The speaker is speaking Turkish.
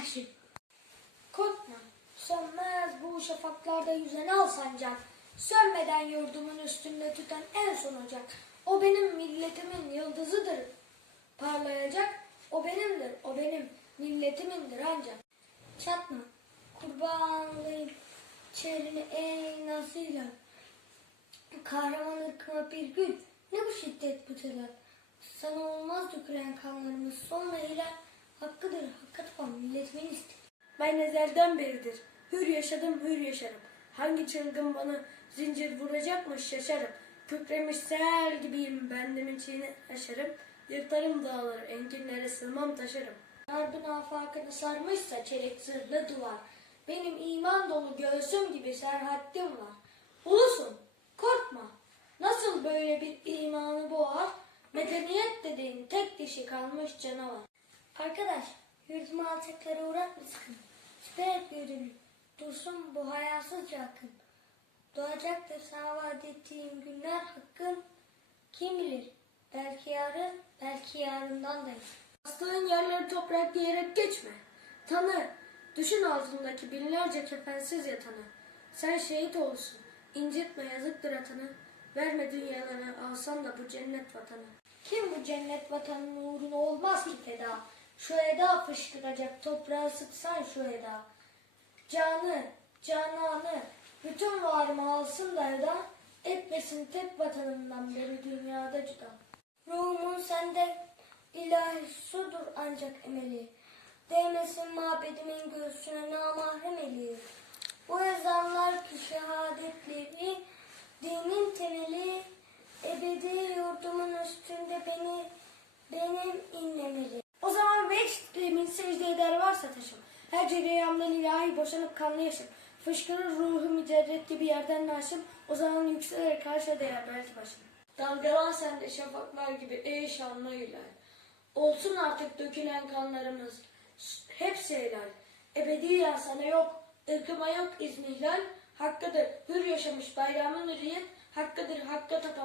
aşık. Korkma, sönmez bu şafaklarda yüzen al sancak. Sönmeden yurdumun üstünde tüten en son ocak. O benim milletimin yıldızıdır. Parlayacak, o benimdir, o benim milletimindir ancak. Çatma, kurbanlayıp çerini ey nazıyla. Kahraman ırkıma bir gün, ne bu şiddet bu telaş. Sana olmaz dökülen kanlarımız sonra iler. Hakkıdır, hakka tapan milletimin istiklal. Ben ezelden beridir. Hür yaşadım, hür yaşarım. Hangi çılgın bana zincir vuracakmış şaşarım. Kükremiş sel gibiyim, bendemin çiğni aşarım. Yırtarım dağları, enginlere sığmam taşarım. Harbin afakını sarmışsa çelik zırhlı duvar. Benim iman dolu göğsüm gibi serhattim var. Ulusun, korkma. Nasıl böyle bir imanı boğar? Medeniyet dediğin tek dişi kalmış canavar. Arkadaş, yurdumu alçaklara uğratma sakın. Siper et yurdunu. Dursun bu hayasızca akın. Doğacaktır sana vaat ettiğim günler hakkın. Kim bilir, belki yarın, belki yarından da. Bastığın yerleri toprak diyerek geçme. Tanı, düşün altındaki binlerce kefensiz yatanı. Sen şehit olsun, incitme yazıktır atanı. Verme dünyalarını alsan da bu cennet vatanı. Kim bu cennet vatanının uğruna olmaz ki feda? Şu eda fışkıracak toprağı sıksan şu eda. Canı, cananı, bütün varımı alsın da eda, etmesin tek vatanından beri dünyada cüda. Ruhumun sende ilahi sudur ancak emeli. Değmesin mabedimin göğsüne namahrem eli. Bu ezanlar ki şehadetleri, dinin temeli, ebedi yurdumun üstünde beni, benim inlemeli. Secde eder varsa taşım. Her cereyandan ilahi boşanıp kanlı yaşım. Fışkırır ruhu mücerret gibi yerden naşım. O zaman yükselerek karşı değer belki başım. Dalgalan sen de şafaklar gibi ey şanlı hilal. Olsun artık dökülen kanlarımız. Hepsi helal. Ebediyen sana yok. ırkıma yok izmihlal. Hakkıdır hür yaşamış bayramın hürriyet. Hakkıdır hakka tapan